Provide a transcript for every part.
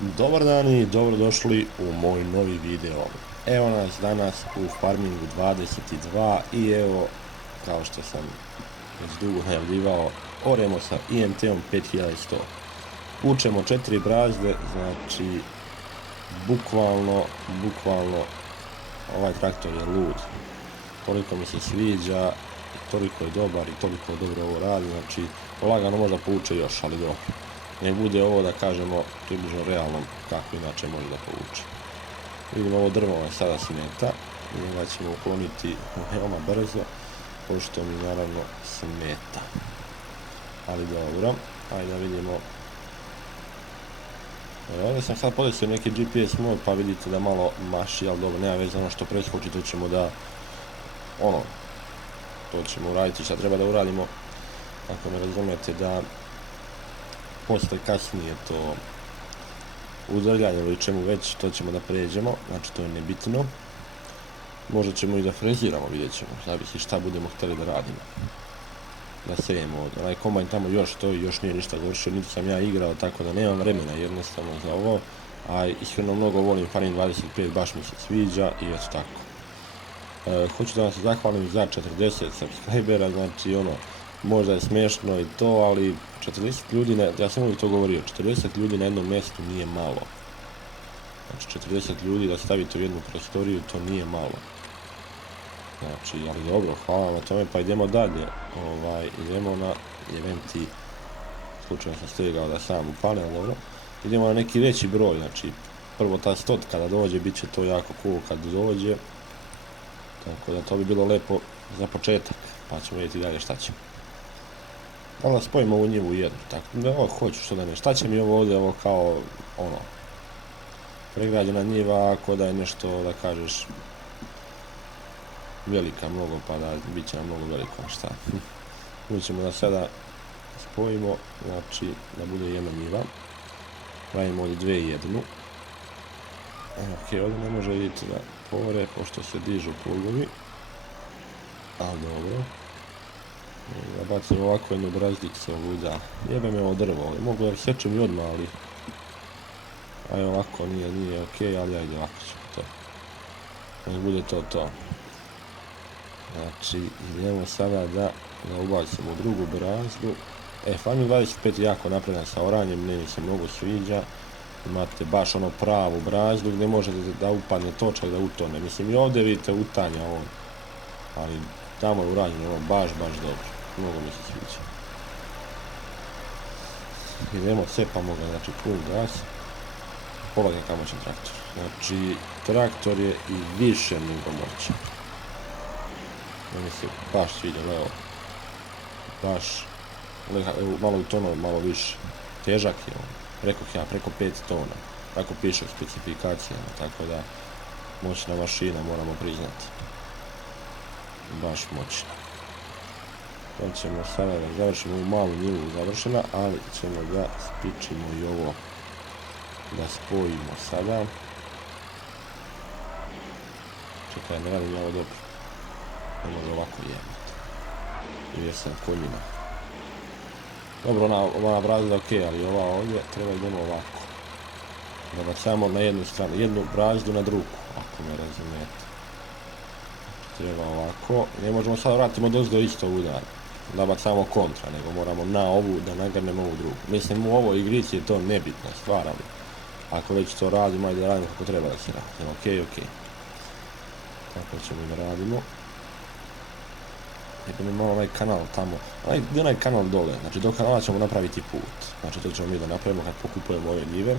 Dobar dan i dobrodošli u moj novi video. Evo nas danas u Farmingu 22 i evo, kao što sam već dugo najavljivao, oremo sa IMT-om 5100. Vučemo 4 brazde, znači bukvalno ovaj traktor je lud. Toliko mi se sviđa, toliko je dobar i toliko dobro ovo radi, znači lagano možda povuče još, ali dobro. Ne bude ovo, da kažemo, približno realno kako inače može da povuče. Vidimo, ovo drvo je sada smeta i njega ćemo ukloniti veoma brzo, pošto mi naravno smeta. Ali dobro, ajde da vidimo. Ovdje sam sad podesio neki GPS mod, pa vidite da malo maši, ali dobro, nema veze, ono što preskoči, to ćemo da, to ćemo uraditi, šta treba da uradimo, ako me razumete, da posle kasnije to udaljanje ili čemu već, to ćemo da pređemo, znači to je nebitno. Možda ćemo i da freziramo, vidjet ćemo, zavisi šta budemo htjeli da radimo. Da sejemo ovdje, onaj kombajn tamo još stoji, još nije ništa završio, niti sam ja igrao, tako da nemam vremena jednostavno za ovo. A iskreno mnogo volim Farming 25, baš mi se sviđa i eto tako. Hoću da vam se zahvalim za 40 subscribera, znači možda je smiješno i to, ali 40 ljudi, ja sam uvijek to govorio, 40 ljudi na jednom mjestu nije malo. Znači 40 ljudi da stavite u jednu prostoriju, to nije malo. Znači, ali dobro, hvala na tome, pa idemo dalje. Idemo na eventi, slučajno sam stigao da sam upalim, ali dobro. Idemo na neki veći broj, znači prvo ta 100 kada dođe, bit će to jako cool kad dođe. Tako da to bi bilo lepo za početak, pa ćemo vidjeti dalje šta ćemo. Da spojimo ovu njivu u jednu, tako da hoću što da ne. Šta će mi ovo ovdje, ovo kao, pregrađena njiva, ako da je nešto, da kažeš, velika mnogo, pa da bit će nam mnogo veliko, šta. Mi ćemo da sada spojimo, znači da bude jedna njiva. Pravimo ovdje dve i jednu. Ok, ovdje ne može vidjeti da pore, pošto se dižu plugovi. Ali dobro. Da bacim ovako jednu brazdicu ovuda. Jebe me ovo drvo ovdje. Mogu da sečem i odmah, ali aj ovako nije ok, ali ajde ovako ćemo to. Nek bude to. Znači idemo sada da ubacimo u drugu brazdu. Farming 25 je jako napredan sa oranjem, meni se mnogo sviđa. Imate baš pravu brazdu gdje možete da upadne točak, da utone. Mislim i ovdje vidite utanja ovo, ali tamo je urađeno ovo baš dobro. Mnogo mi se sviđa. Idemo, cepamo ga, znači pun gas. Pogledaj kamo će traktor. Znači, traktor je i više nego moćan. Meni se baš sviđa, evo. Baš, malo utonuo, malo više. Težak je on. Preko 5 tona. Tako piše u specifikacijama, tako da moćna mašina, moramo priznati. Baš moćna. To ćemo sada da završimo ovu malu njivu završena, ali ćemo da spičimo i ovo, da spojimo sada. Čekaj, ne radim ja ovo dobro. Ne mogu ovako jebati. I jesam konjina. Dobro, ona brazda ok, ali ova ovdje treba idemo ovako. Da bacamo na jednu stranu, jednu brazdu na drugu, ako me razumijete. Treba ovako, ne možemo sad vratimo dozdo isto udar, da bacamo kontra, nego moramo na ovu da nagrnemo ovu drugu. Mislim, u ovoj igrici je to nebitna stvar, ali ako već to radimo, ajde da radimo kako treba da se radi. Ok. Tako ćemo da radimo. Idemo malo onaj kanal tamo, onaj kanal dole, znači do kanala ćemo napraviti put. Znači to ćemo mi da napravimo kad pokupujemo ove njive.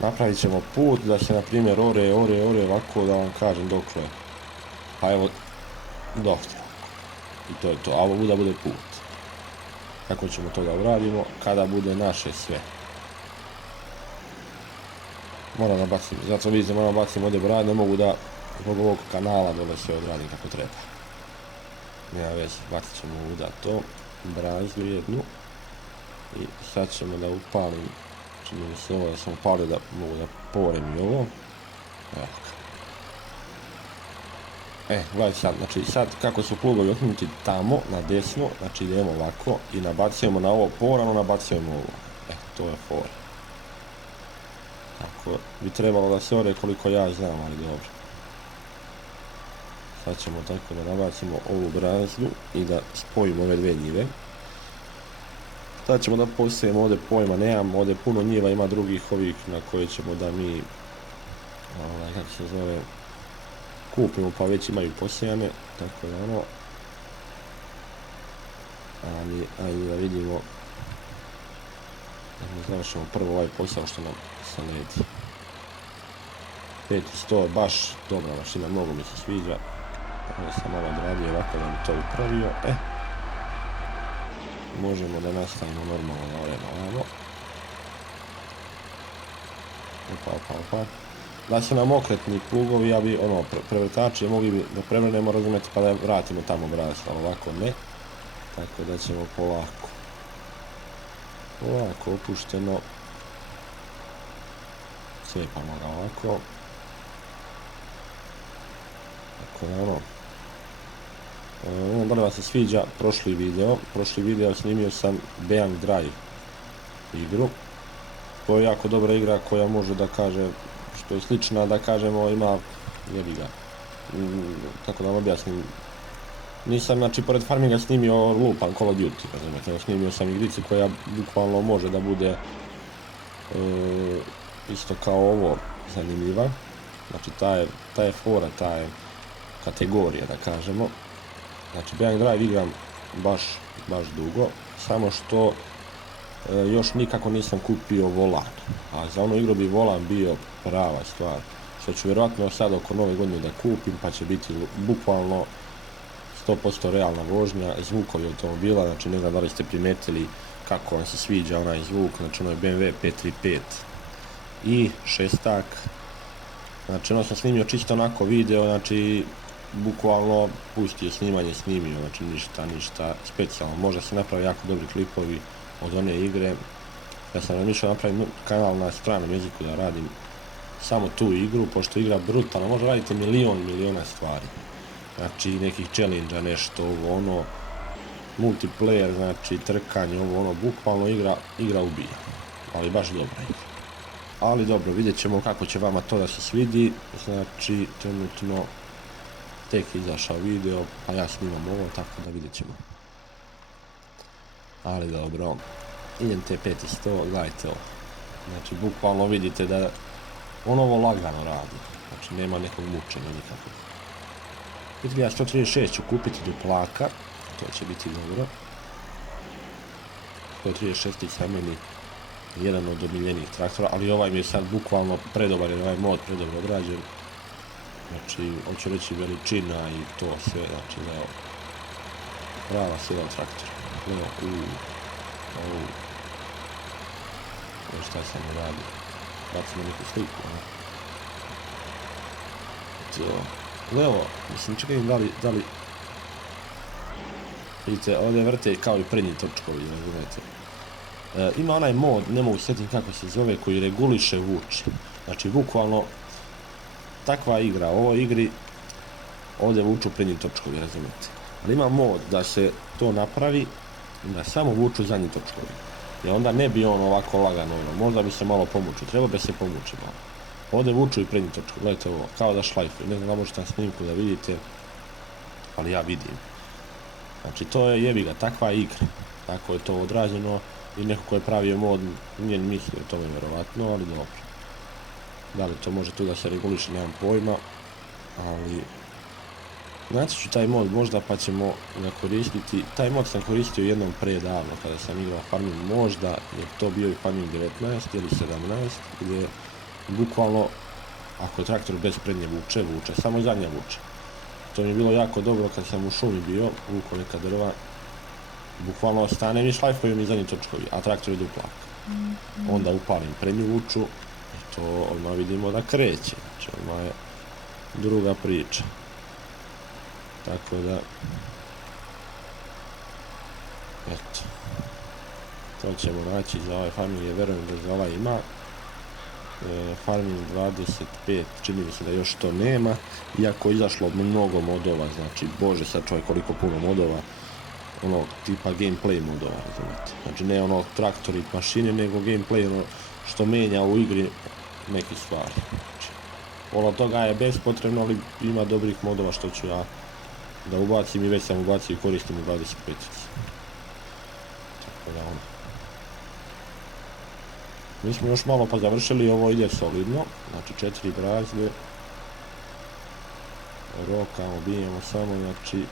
Napravit ćemo put da se na primjer ore ovako, da vam kažem dokle. Pa evo, dovde. I to je to, a ovo da bude put. Kako ćemo to da uradimo kada bude naše sve. Moram da bacim, zato vidite moram da bacim ovdje brad, ne mogu da zbog ovog kanala dole sve odradim kako treba. Nema već, bacit ćemo uda to, brazdu jednu i sad ćemo da upalim, čini mi se ovo da sam upalio da mogu da porem i ovo. Evo ga. Gledajte sad, znači sad kako su plugovi okrenuti tamo, na desno, znači idemo ovako i nabacujemo na ovo porano, nabacujemo ovo. To je fora. tako bi trebalo da se ore koliko ja znam, ali dobro. Sad ćemo tako da nabacimo ovu brazdu i da spojimo ove dve njive. Sad ćemo da posijemo, ovdje pojma nemam, ovdje puno njiva ima drugih ovih na koje ćemo da mi, kako se zove, kupimo pa već imaju posijane, tako da ono, ali ajde da vidimo, da mi završimo prvo ovaj posao što nam se ledi. 500, baš dobra mašina, mnogo mi se sviđa. Ovo sam malo odradio ovako da bi to upravio. Možemo da nastavimo normalno da ovdje. Opa. Da su nam okretni plugovi, ja bi, prevrtači, mogli bi da prevrnemo, razumijete, pa da vratimo tamo braz, ali ovako ne. Tako da ćemo polako. Ovako opušteno. Cijepamo ga ovako. Tako da ono. Da li vam se sviđa prošli video snimio sam Beyond Drive igru. To je jako dobra igra koja može da kaže, što je slična da kažemo ima, jebiga, kako da vam objasnim, nisam znači pored farminga snimio lupan Call of Duty, razumijete, snimio sam igrici koja bukvalno može da bude isto kao ovo zanimljiva, znači ta je fora, ta je kategorija da kažemo. Znači Beyond Drive igram baš dugo, samo što još nikako nisam kupio volan, a za onu igru bi volan bio prava stvar, što ću vjerojatno sad oko nove godine da kupim, pa će biti bukvalno 100% realna vožnja, zvukovi automobila, znači ne znam da li ste primetili kako vam se sviđa onaj zvuk, znači ono je BMW 535 i šestak, znači ono sam snimio čisto onako video, znači bukvalno pustio snimanje, snimio, znači ništa specijalno, možda se napravi jako dobri klipovi od one igre. Ja sam razmišljao napraviti kanal na stranom jeziku da radim samo tu igru, pošto igra brutalno, može raditi miliona stvari. Znači nekih challenge-a, nešto ovo ono, multiplayer, znači trkanje, ovo ono, bukvalno igra ubija, ali baš dobra igra. Ali dobro, vidjet ćemo kako će vama to da se svidi, znači trenutno tek izašao video, pa ja snimam ovo, tako da vidjet ćemo. Ali dobro, idem te 500, gledajte ovo, znači bukvalno vidite da on ovo lagano radi, znači nema nekog mučenja nikakvog. 1136 ću kupiti duplaka, to će biti dobro. 136 je meni jedan od omiljenijih traktora, ali ovaj mi je sad bukvalno predobar, jer ovaj mod predobro odrađen. Znači, hoću reći veličina i to sve, znači da je prava sila traktora. Šta sam uradio? Bacimo neku sliku, evo, mislim, čekaj da li... Vidite, ovdje vrte kao i prednji točkovi, razumijete. Ima onaj mod, ne mogu sjetiti kako se zove, koji reguliše vuče. Znači, bukvalno, takva igra, u ovoj igri, ovdje vuču prednji točkovi, razumijete. Ali ima mod da se to napravi, da samo vuču zadnji točkovi. I onda ne bi on ovako lagano, možda bi se malo pomučio, treba bi se pomučiti malo. Ovdje vuču i prednji točkovi, gledajte ovo, kao da šlajfuju, ne znam da možete na snimku da vidite, ali ja vidim. Znači to je jebiga, takva igra, tako je to odrađeno i neko ko je pravio mod nije mislio o tome vjerovatno, ali dobro. Da li to može tu da se reguliše, nemam pojma, ali naći ću taj mod možda pa ćemo ga koristiti. Taj mod sam koristio jednom pre davno kada sam igrao Farming, možda je to bio i Farming 19 ili 17, gdje bukvalno ako je traktor bez prednje vuče, samo zadnja vuče. To mi je bilo jako dobro kad sam u šumi bio, vukao neka drva, bukvalno stanem i šlajfuju mi zadnji točkovi, a traktor je duplak. Onda upalim prednju vuču i to odmah vidimo da kreće, znači odmah je druga priča. Tako da, eto, to ćemo naći za ovaj Farming, je verujem da za ovaj ima. Farming 25, čini mi se da još to nema, iako je izašlo mnogo modova, znači bože sad čovjek koliko puno modova, ono tipa gameplay modova, razumijete. Znači ne ono traktori, mašine, nego gameplay, ono što menja u igri neke stvari. Znači, pola toga je bespotrebno, ali ima dobrih modova što ću ja da ubacim i već sam ubacio i koristim u 25. Tako da ono. Mi smo još malo pa završili, ovo ide solidno, znači 4 brazde. Rokamo, bijemo samo, znači,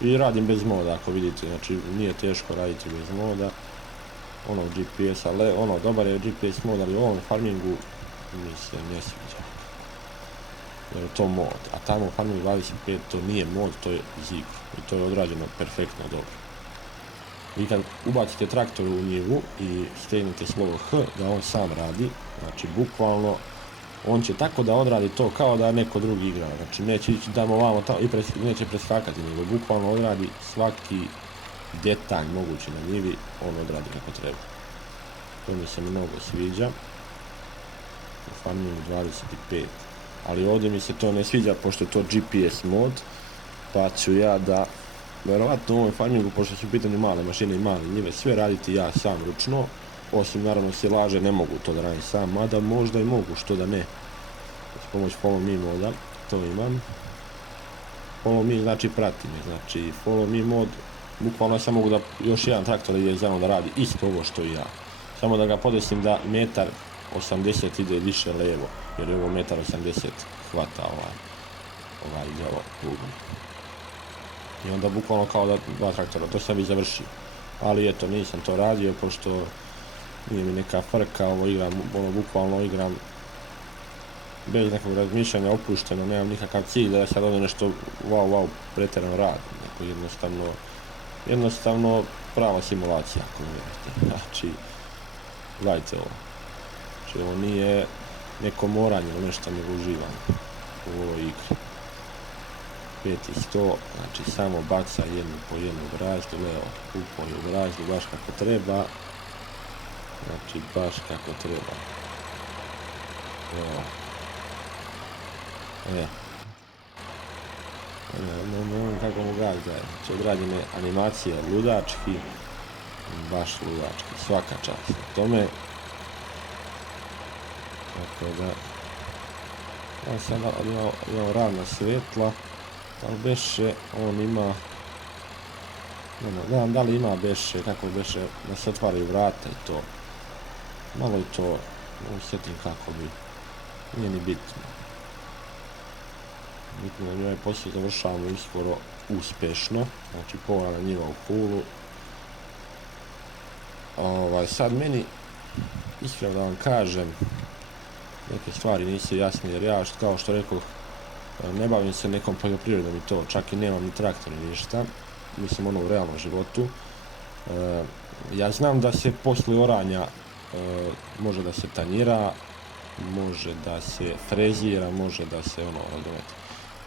i radim bez moda, ako vidite, znači nije teško raditi bez moda. Ono GPS, ali ono, dobar je GPS mod, ali u ovom farmingu mi se ne sviđa. Jer je to mod, a tamo u farmingu 25 to nije mod, to je zig. I to je odrađeno perfektno dobro. Vi kad ubacite traktor u njivu i stegnete slovo H, da on sam radi, znači bukvalno on će tako da odradi to kao da neko drugi igra, znači neće ići tamo vamo tamo i neće preskakati, nego bukvalno odradi svaki detalj mogući na njivi, on odradi kako treba. To mi se mnogo sviđa. U farmingu 25. Ali ovdje mi se to ne sviđa pošto je to GPS mod, pa ću ja da, verovatno u ovom farmingu, pošto su u pitanju male mašine i male njive, sve raditi ja sam ručno, osim naravno silaže ne mogu to da radim sam, mada možda i mogu, što da ne. S pomoć follow me moda, to imam. Follow me znači prati me, znači follow me mod, bukvalno ja sam mogu da još jedan traktor ide za mnom da radi isto ovo što i ja. Samo da ga podesim da 1,80 m ide više levo, jer je ovo 1,80 m hvata ovaj djelo plugom. I onda bukvalno kao da dva traktora, to sam i završio. Ali eto, nisam to radio, pošto nije mi neka frka, ovo igram, ono bukvalno igram bez nekog razmišljanja, opušteno, nemam nikakav cilj da sad ovdje nešto wow pretjerano radim, neko jednostavno prava simulacija, ako ne vjerujete. Znači, gledajte ovo. Znači, ovo nije neko moranje ili nešto, nego uživanje u ovoj igri. 5 100, znači samo baca jednu po jednu brazdu, evo, upoj u brazdu baš kako treba. Znači, baš kako treba. Evo. Kako mu gazda je. Znači, odrađene animacije ludački, baš ludački, svaka čast na tome. Tako da, ja sam imao ravna svjetla, ali beše, on ima, ne znam da li ima beše, kako beše, da se otvaraju vrata i to. Malo i to, ne sjetim kako bi, nije ni bitno. Bitno da njoj poslije završavamo uskoro uspješno, znači povrana njiva u fulu. Sad meni, iskreno da vam kažem, neke stvari nisu jasne, jer ja, kao što rekao, ne bavim se nekom poljoprivredom i to, čak i nemam ni traktor ni ništa, mislim ono u realnom životu. Ja znam da se poslije oranja može da se tanjira, može da se frezira, može da se ono, razumete,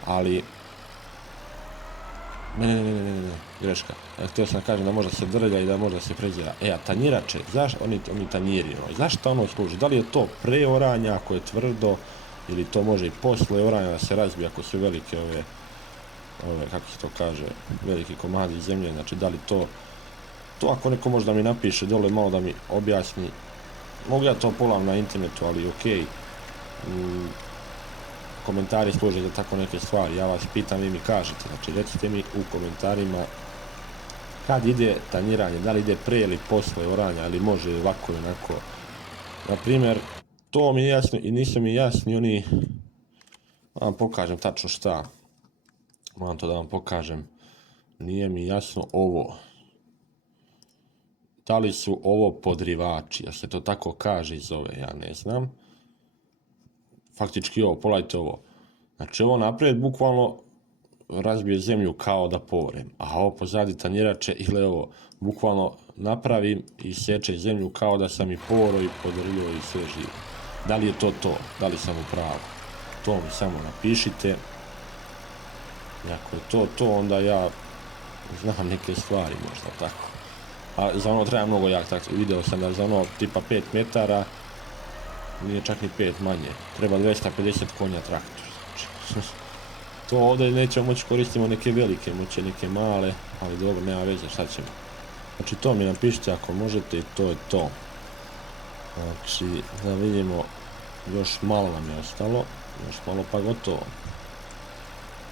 ali ne, greška. Htio sam da kažem da može se drlja i da može da se frezira. A tanjirače, zašto oni tanjiri, zašto ono služi? Da li je to pre oranja ako je tvrdo, ili to može i posle oranja da se razbije ako su velike ove, kako se to kaže, veliki komadi zemlje, znači da li to ako neko može da mi napiše dole, malo da mi objasni. Mogu ja to pogledam na internetu, ali okej. Komentari služe za tako neke stvari, ja vas pitam, vi mi kažete, znači recite mi u komentarima kad ide tanjiranje, da li ide pre ili posle oranja, ili može ovako i onako. Naprimjer, to mi je jasno i nisu mi jasni oni, vam pokažem tačno šta, moram to da vam pokažem, nije mi jasno ovo. Da li su ovo podrivači, ja se to tako kaže i zove, ja ne znam. Faktički ovo, pogledajte ovo. Znači ovo naprijed bukvalno razbije zemlju kao da povrem, a ovo pozadi tanjirače ili ovo bukvalno napravim i sječe zemlju kao da sam i poro i podrio i sve živo. Da li je to? Da li sam u pravu? To mi samo napišite. Ako je to, onda ja znam neke stvari možda tako. A za ono treba mnogo jak traktor. Video sam da za ono tipa 5 metara nije čak ni 5 manje. Treba 250 konja traktor. Znači, to ovdje nećemo moći koristiti neke velike moće, neke male, ali dobro, nema veze, šta ćemo. Znači to mi napišite ako možete i to je to. Znači, da vidimo još malo nam je ostalo, još malo pa gotovo.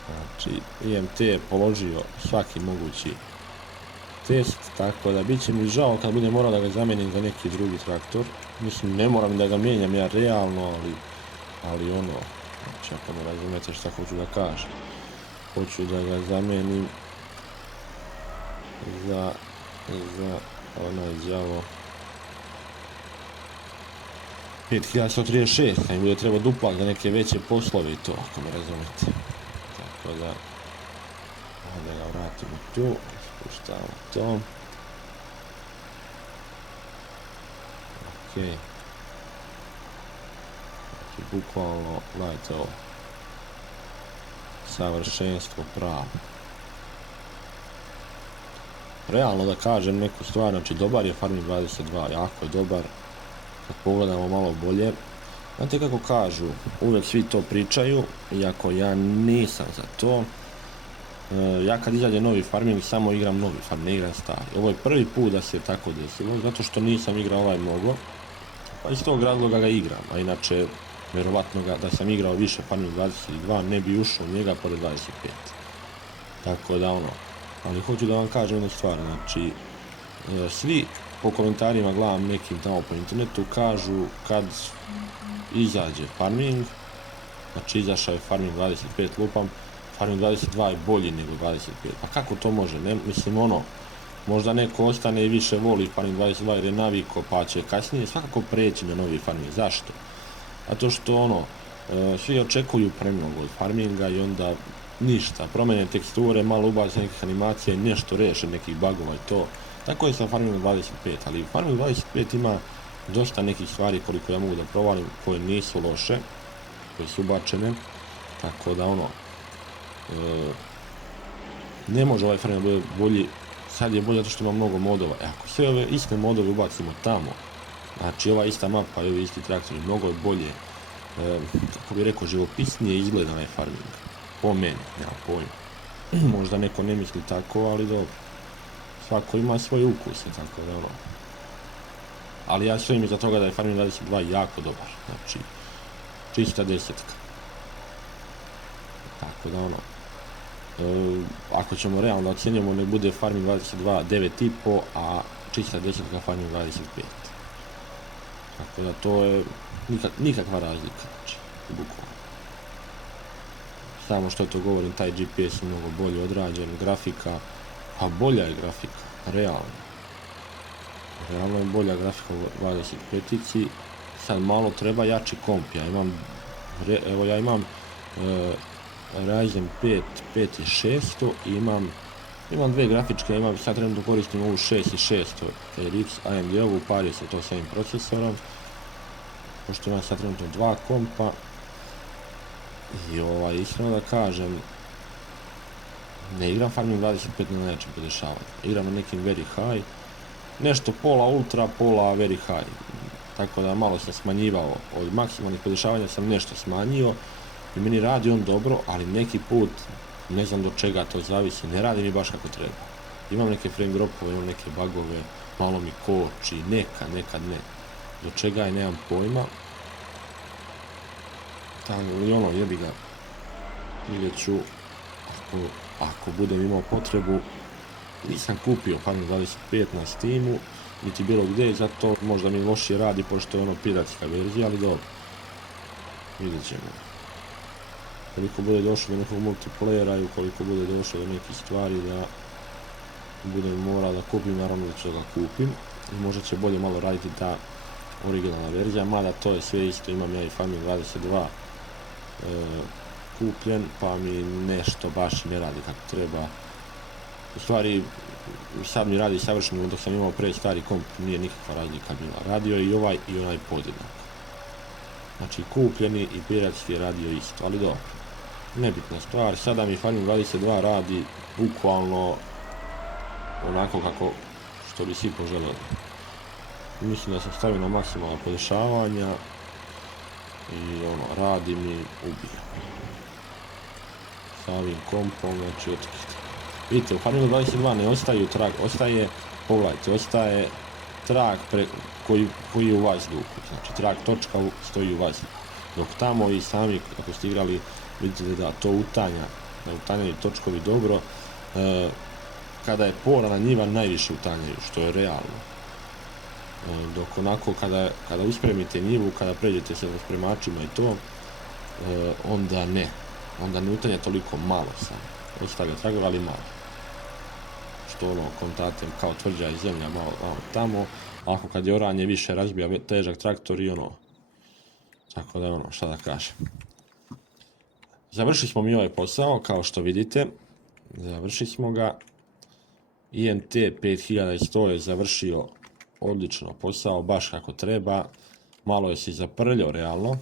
Znači, IMT je položio svaki mogući test, tako da bit će mi žao kad budem morao da ga zamenim za neki drugi traktor. Mislim, ne moram da ga mijenjam ja realno, ali ono, znači ako me razumete šta hoću da kažem. Hoću da ga zamenim za onaj đavo 5136, kad mi bude trebao duplak za neke veće poslove i to, ako me razumete. Tako da, onda ga vratimo tu, spuštamo to. Ok. Znači, bukvalno, gledajte ovo. Savršenstvo pravo. Realno da kažem neku stvar, znači dobar je Farming 22, jako je dobar. Kad pogledamo malo bolje, znate kako kažu, uvijek svi to pričaju, iako ja nisam za to. Ja kad izađe novi Farming, samo igram novi Farming, ne igram stari. Ovo je prvi put da se tako desilo, zato što nisam igrao ovaj mnogo, pa iz tog razloga ga igram, a inače, vjerovatno da sam igrao više Farming 22, ne bi ušao u njega pored 25. Tako da ono, ali hoću da vam kažem jednu stvar, znači, svi po komentarima gledam nekim tamo po internetu kažu kad izađe Farming, znači izašao je Farming 25 lupam, Farming 22 je bolji nego 25, pa kako to može, ne, mislim ono, možda neko ostane i više voli Farming 22 jer je naviko pa će kasnije svakako preći na novi Farming, zašto? Zato što ono, svi očekuju premnogo od Farminga i onda ništa, promjene teksture, malo ubace nekih animacija i nešto reše nekih bugova i to. Tako je sa Farming 25, ali Farming 25 ima dosta nekih stvari koliko ja mogu da provalim koje nisu loše, koje su ubačene, tako da ono, ne može ovaj Farming biti bolji, sad je bolje zato što ima mnogo modova. Ako sve ove iste modove ubacimo tamo, znači ova ista mapa i ovi isti traktori, mnogo je bolje, kako bi rekao, živopisnije izgleda ovaj Farming, po meni, nema pojma. Možda neko ne misli tako, ali dobro. Svako ima svoje ukuse, tako da ono. Ali ja stojim iza toga da je Farming 22 jako dobar, znači, čista desetka. Tako da ono, ako ćemo realno da ocjenjamo, ne bude Farming 22 9,5, a čista desetka Farming 25. Tako da to je nikakva razlika, znači, bukvalno. Samo što to govorim, taj GPS je mnogo bolje odrađen, grafika, a bolja je grafika, realno. Realno je bolja grafika u 25-ici, sad malo treba jači komp, ja imam Ryzen 5 5600 i imam dve grafičke, sad trenutno koristim ovu 6600 RX AMD-ovu, pario se to s ovim procesorom, pošto imam sad trenutno dva kompa i iskreno da kažem, ne igram Farming 25 na najjačem podešavanju, igram na nekim very high, nešto pola ultra, pola very high, tako da malo sam smanjivao, od maksimalnih podešavanja sam nešto smanjio i meni radi on dobro, ali neki put, ne znam do čega to zavisi, ne radi mi baš kako treba. Imam neke frame dropove, imam neke bugove, malo mi koči, nekad ne, do čega je nemam pojma, tako i ono, jebi ga, vidjet ću, ako budem imao potrebu, nisam kupio Farming 25 na Steamu, niti bilo gdje, zato možda mi lošije radi, pošto je ono piratska verzija, ali dobro, vidjet ćemo. Koliko bude došlo do nekog multiplayera i ukoliko bude došlo do nekih stvari da budem morao da kupim, naravno da ću da ga kupim, i možda će bolje malo raditi ta originalna verzija, mada to je sve isto, imam ja i Farming 22 kupljen, pa mi nešto baš ne radi kako treba. U stvari, sad mi radi savršeno, dok sam imao pre stari komp, nije nikakva razlika bila. Radio je i ovaj i onaj podjednak. Znači, kupljeni i piratski je radio isto, ali dobro. Nebitna stvar, sada mi Farming 22 radi bukvalno onako kako što bi svi poželjeli. Mislim da sam stavio na maksimalna podešavanja i ono, radi mi ubija. Sa ovim kompom, znači otkrište. Vidite, u Farmingu 22 ne ostaju trag, pogledajte, ostaje trak koji je u vazduhu, znači trak točka stoji u vazduhu. Dok tamo i sami, ako ste igrali, vidite da to utanja, da utanjaju točkovi dobro, kada je porana njiva najviše utanjaju, što je realno. Dok onako kada uspremite njivu, kada pređete sa spremačima i to, onda ne utanja toliko, malo samo, ostavlja tragove, ali malo. Što kontatem kao tvrđa i zemlja malo tamo, ako kad je oranje više razbija težak traktor i tako da šta da kažem. Završili smo mi ovaj posao, kao što vidite, završili smo ga. IMT 5100 je završio odlično posao, baš kako treba, malo je se zaprljao realno,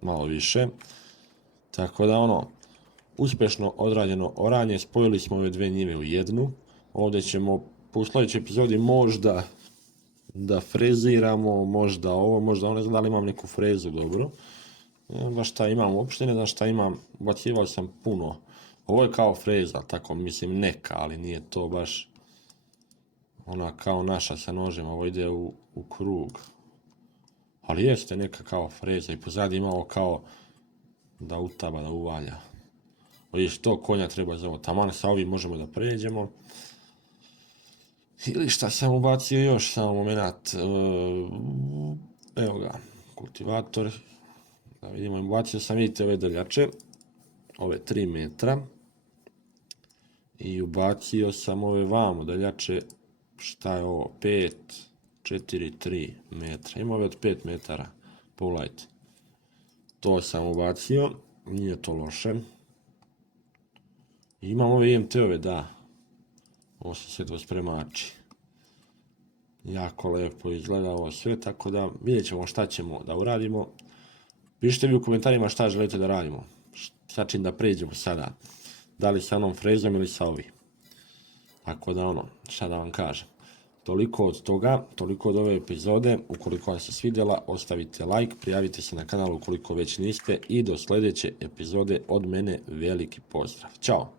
malo više, tako da uspješno odrađeno oranje, spojili smo ove dve njive u jednu. Ovdje ćemo po sljedećoj epizodi možda da freziramo, možda ne znam da li imam neku frezu dobro. Ne znam šta imam, uopšte ne znam šta imam, ubacivao sam puno. Ovo je kao freza, tako mislim neka, ali nije to baš ona kao naša sa nožem, ovo ide u krug. Ali jeste neka kao freza i pozadi ima ovo kao da utaba, da uvalja. Vidiš, to konja treba za ovo, taman sa ovim možemo da pređemo. Ili šta sam ubacio još, samo moment, evo ga, kultivator, da vidimo, ubacio sam, vidite ove drljače, ove 3 metra, i ubacio sam ove vamo drljače, šta je ovo, 5, 4, 3 metra, ima ove od 5 metara, pogledajte, to sam ubacio, nije to loše, i imam ove IMT-ove, da, ovo su sve dvospremači. Jako lepo izgleda ovo sve, tako da vidjet ćemo šta ćemo da uradimo. Pišite mi u komentarima šta želite da radimo, sa čim da pređemo sada. Da li sa onom frezom ili sa ovim. Tako da šta da vam kažem. Toliko od toga, toliko od ove epizode. Ukoliko vam se svidjela, ostavite like, prijavite se na kanal ukoliko već niste i do sljedeće epizode od mene veliki pozdrav. Ćao!